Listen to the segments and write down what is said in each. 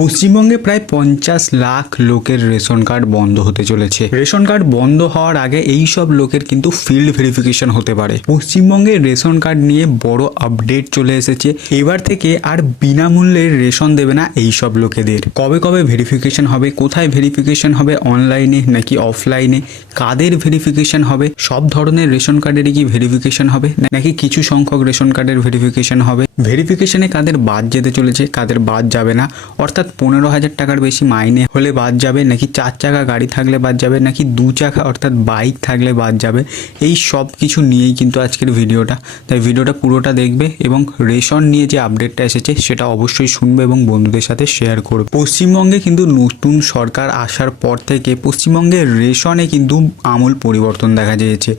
পশ্চিমবঙ্গে প্রায় 50 লাখ লোকের রেশন কার্ড বন্ধ হতে চলেছে। রেশন কার্ড বন্ধ হওয়ার আগে এই সব লোকের কিন্তু ফিল্ড ভেরিফিকেশন হতে পারে। পশ্চিমবঙ্গে রেশন কার্ড নিয়ে বড় আপডেট চলে এসেছে। এবার থেকে আর বিনামূল্যে রেশন দেবে না এই সব লোকেদের। কবে কবে ভেরিফিকেশন হবে, কোথায় ভেরিফিকেশন হবে, অনলাইনে নাকি অফলাইনে, কাদের ভেরিফিকেশন হবে, সব ধরনের রেশন কার্ডেরই কি ভেরিফিকেশন হবে নাকি কিছু সংখ্যক রেশন কার্ডের ভেরিফিকেশন হবে, ভেরিফিকেশনে কাদের বাদ যেতে চলেছে কাদের বাদ যাবে না, অর্থাৎ 15,000 টাকার বেশি মাইনে হলে বাদ যাবে নাকি 4 চাকা গাড়ি থাকলে বাদ যাবে নাকি 2 চাকা অর্থাৎ বাইক থাকলে বাদ যাবে, এই সব কিছু নিয়েই কিন্তু আজকের ভিডিওটা। তাই ভিডিওটা পুরোটা দেখবে এবং রেশন নিয়ে যে আপডেটটা এসেছে সেটা অবশ্যই শুনবে এবং বন্ধুদের সাথে শেয়ার করবে। পশ্চিমবঙ্গে কিন্তু নতুন সরকার আসার পর থেকে পশ্চিমবঙ্গের রেশনে কিন্তু আমূল পরিবর্তন দেখা গিয়েছে।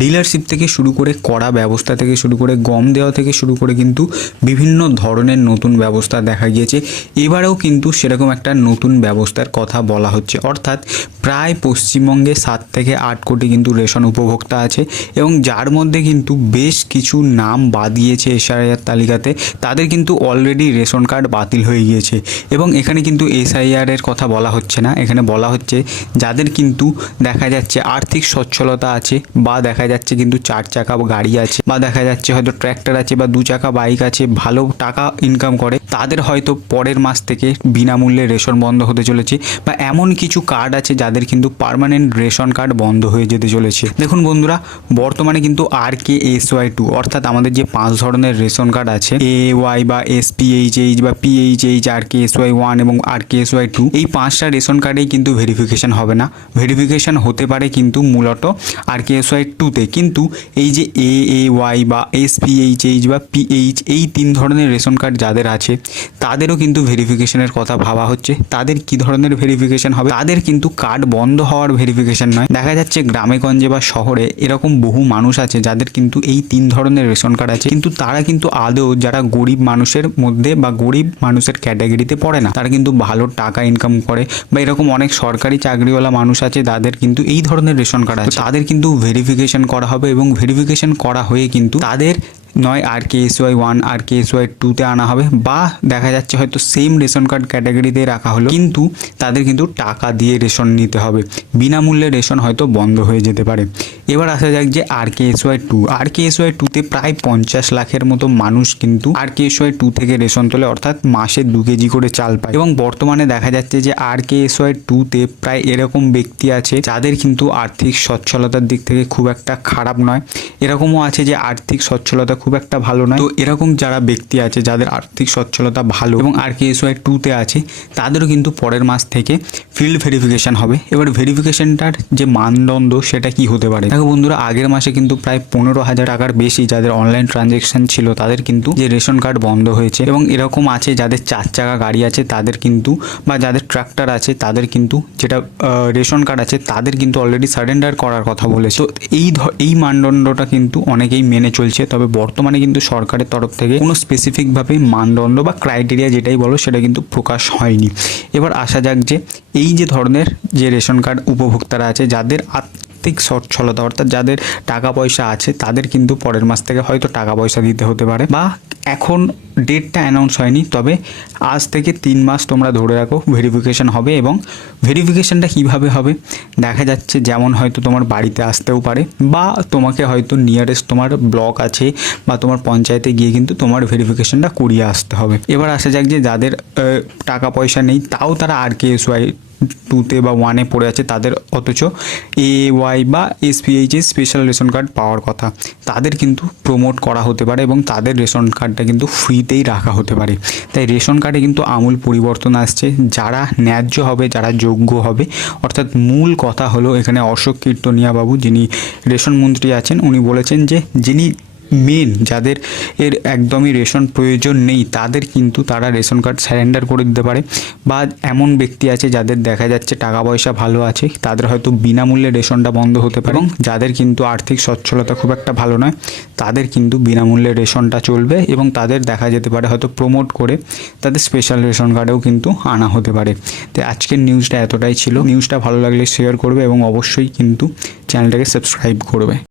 ডিলারশিপ থেকে শুরু করে কড়া ব্যবস্থা থেকে শুরু করে গম দেওয়া থেকে শুরু করে কিন্তু বিভিন্ন ধরনের নতুন ব্যবস্থা দেখা গিয়েছে। এবারেও কিন্তু সেরকম একটা নতুন ব্যবস্থার কথা বলা হচ্ছে, অর্থাৎ প্রায় পশ্চিমবঙ্গে 7 থেকে 8 কোটি কিন্তু রেশন উপভোক্তা আছে এবং যার মধ্যে কিন্তু বেশ কিছু নাম বাদ দিয়েছে এসআইআর তালিকাতে। তাদের কিন্তু অলরেডি রেশন কার্ড বাতিল হয়ে গিয়েছে এবং এখানে কিন্তু এসআইআর এর কথা বলা হচ্ছে না, এখানে বলা হচ্ছে যাদের কিন্তু দেখা যাচ্ছে আর্থিক সচ্ছলতা আছে বা দেখা যাচ্ছে কিন্তু 4 চাকা গাড়ি আছে বা দেখা যাচ্ছে হয়তো ট্র্যাক্টর আছে বা 2 চাকা বাইক আছে, ভালো টাকা ইনকাম করে, তাদের হয়তো পরের মাস থেকে বিনামূল্যে রেশন বন্ধ হতে চলেছে বা এমন কিছু কার্ড আছে যাদের কিন্তু পার্মানেন্ট রেশন কার্ড বন্ধ হয়ে যেতে চলেছে। দেখুন বন্ধুরা, বর্তমানে কিন্তু RKSY2 অর্থাৎ আমাদের যে 5 ধরনের রেশন কার্ড আছে AY বা SPHH বা PHH, RKSY1 এবং RKSY2, এই 5টা রেশন কার্ডেই কিন্তু ভেরিফিকেশন হবে না। ভেরিফিকেশন হতে পারে কিন্তু মূলত RKSY2তে, কিন্তু এই যে AAY বা SPHH বা PH এই 3 ধরনের রেশন কার্ড যাদের আছে তাদেরও কিন্তু ভেরিফিকেশনের কথা ভাবা হচ্ছে। তাদের কি ধরনের ভেরিফিকেশন হবে? তাদের কিন্তু কার্ড বন্ধ হওয়ার ভেরিফিকেশন নয়। দেখা যাচ্ছে গ্রামে গঞ্জে বা শহরে এরকম বহু মানুষ আছে যাদের কিন্তু এই 3 ধরনের রেশন কার্ড আছে, কিন্তু তারা কিন্তু আদৌ যারা গরিব মানুষের মধ্যে বা গরিব মানুষের ক্যাটাগরিতে পড়ে না, তারা কিন্তু ভালো টাকা ইনকাম করে বা এরকম অনেক সরকারি চাকরিওয়ালা মানুষ আছে যাদের কিন্তু এই ধরনের রেশন কার্ড আছে, তাদের কিন্তু ভেরিফিকেশন করা হবে এবং ভেরিফিকেশন করা হয়ে কিন্তু তাদের নয় RKSY1 RKSY2তে আনা হবে বা দেখা যাচ্ছে হয়তো সেম রেশন কার্ড ক্যাটাগরিতে রাখা হলো, কিন্তু তাদের কিন্তু টাকা দিয়ে রেশন নিতে হবে। বিনামূল্যে রেশন হয়তো বন্ধ হয়ে যেতে পারে। এবার আসা যাক যে RKSY2তে প্রায় 50 লাখের মতো মানুষ কিন্তু RKSY2 থেকে রেশন তোলে, অর্থাৎ মাসে 2 কেজি করে চাল পায় এবং বর্তমানে দেখা যাচ্ছে যে RKSY2তে প্রায় এরকম ব্যক্তি আছে যাদের কিন্তু আর্থিক সচ্ছলতার দিক থেকে খুব একটা খারাপ নয়, এরকমও আছে যে আর্থিক সচ্ছলতা খুব একটা ভালো নয়। তো এরকম যারা ব্যক্তি আছে যাদের আর্থিক সচ্ছলতা ভালো এবং RKSY2তে আছে তাদেরও কিন্তু পরের মাস থেকে ফিল্ড ভেরিফিকেশন হবে। এবার ভেরিফিকেশনটার যে মানদণ্ড সেটা কি হতে পারে? দেখো বন্ধুরা, আগের মাসে কিন্তু প্রায় 15,000 টাকার বেশি যাদের অনলাইন ট্রানজ্যাকশন ছিল তাদের কিন্তু যে রেশন কার্ড বন্ধ হয়েছে এবং এরকম আছে যাদের 4 চাকা গাড়ি আছে তাদের কিন্তু বা যাদের ট্রাক্টর আছে তাদের কিন্তু যেটা রেশন কার্ড আছে তাদের কিন্তু অলরেডি সারেন্ডার করার কথা বলেছে। তো এই মানদণ্ডটা কিন্তু অনেকেই মেনে চলছে, তবে বর্তমানে কিন্তু সরকারের তরফ থেকে কোনো স্পেসিফিকভাবে মানদণ্ড বা ক্রাইটেরিয়া যেটাই বলো সেটা কিন্তু প্রকাশ হয়নি। এবার আসা যাক যে এই যে ধরনের যে রেশন কার্ড উপভোক্তারা আছে যাদের আর্থিক সচ্ছলতা অর্থাৎ যাদের টাকা পয়সা আছে তাদের কিন্তু পরের মাস থেকে হয়তো টাকা পয়সা দিতে হতে পারে বা এখন ডেটটা অ্যানাউন্স হয়নি, তবে আজ থেকে 3 মাস তোমরা ধরে রাখো ভেরিফিকেশন হবে। এবং ভেরিফিকেশনটা কিভাবে হবে দেখা যাচ্ছে যেমন হয়তো তোমার বাড়িতে আসতেও পারে বা তোমাকে হয়তো নিয়ারেস্ট তোমার ব্লক আছে বা তোমার পঞ্চায়েতে গিয়ে কিন্তু তোমার ভেরিফিকেশনটা করিয়ে আসতে হবে। এবার আসা যাক যে যাদের টাকা পয়সা নেই তাও তারা RKSY2তে বা 1-এ পড়ে আছে তাদের, অথচ AY বা SPHH স্পেশাল রেশন কার্ড পাওয়ার কথা, তাদের কিন্তু প্রমোট করা হতে পারে এবং তাদের রেশন কার্ডটা কিন্তু ফ্রিতেই রাখা হতে পারে। তাই রেশন কার্ডে কিন্তু আমূল পরিবর্তন আসছে। যারা ন্যায্য হবে, যারা যোগ্য হবে, অর্থাৎ মূল কথা হলো এখানে অশোক কীর্তনিয়া বাবু যিনি রেশন মন্ত্রী আছেন উনি বলেছেন যে যিনি মেন যাদের একদমই রেশন প্রয়োজন নেই তাদের কিন্তু তারা রেশন কার্ড সারেন্ডার করে দিতে পারে, বা এমন ব্যক্তি আছে যাদের দেখা যাচ্ছে টাকা পয়সা ভালো আছে তাদের হয়তো বিনামূল্যে রেশনটা বন্ধ হতে পারে এবং যাদের কিন্তু আর্থিক সচ্ছলতা খুব একটা ভালো নয় তাদের কিন্তু বিনামূল্যে রেশনটা চলবে এবং তাদের দেখা যেতে পারে হয়তো প্রমোট করে তাদের স্পেশাল রেশন কার্ডেও কিন্তু আনা হতে পারে। তো আজকের নিউজটা এতটাই ছিল। নিউজটা ভালো লাগলে শেয়ার করবে এবং অবশ্যই কিন্তু চ্যানেলটাকে সাবস্ক্রাইব করবে।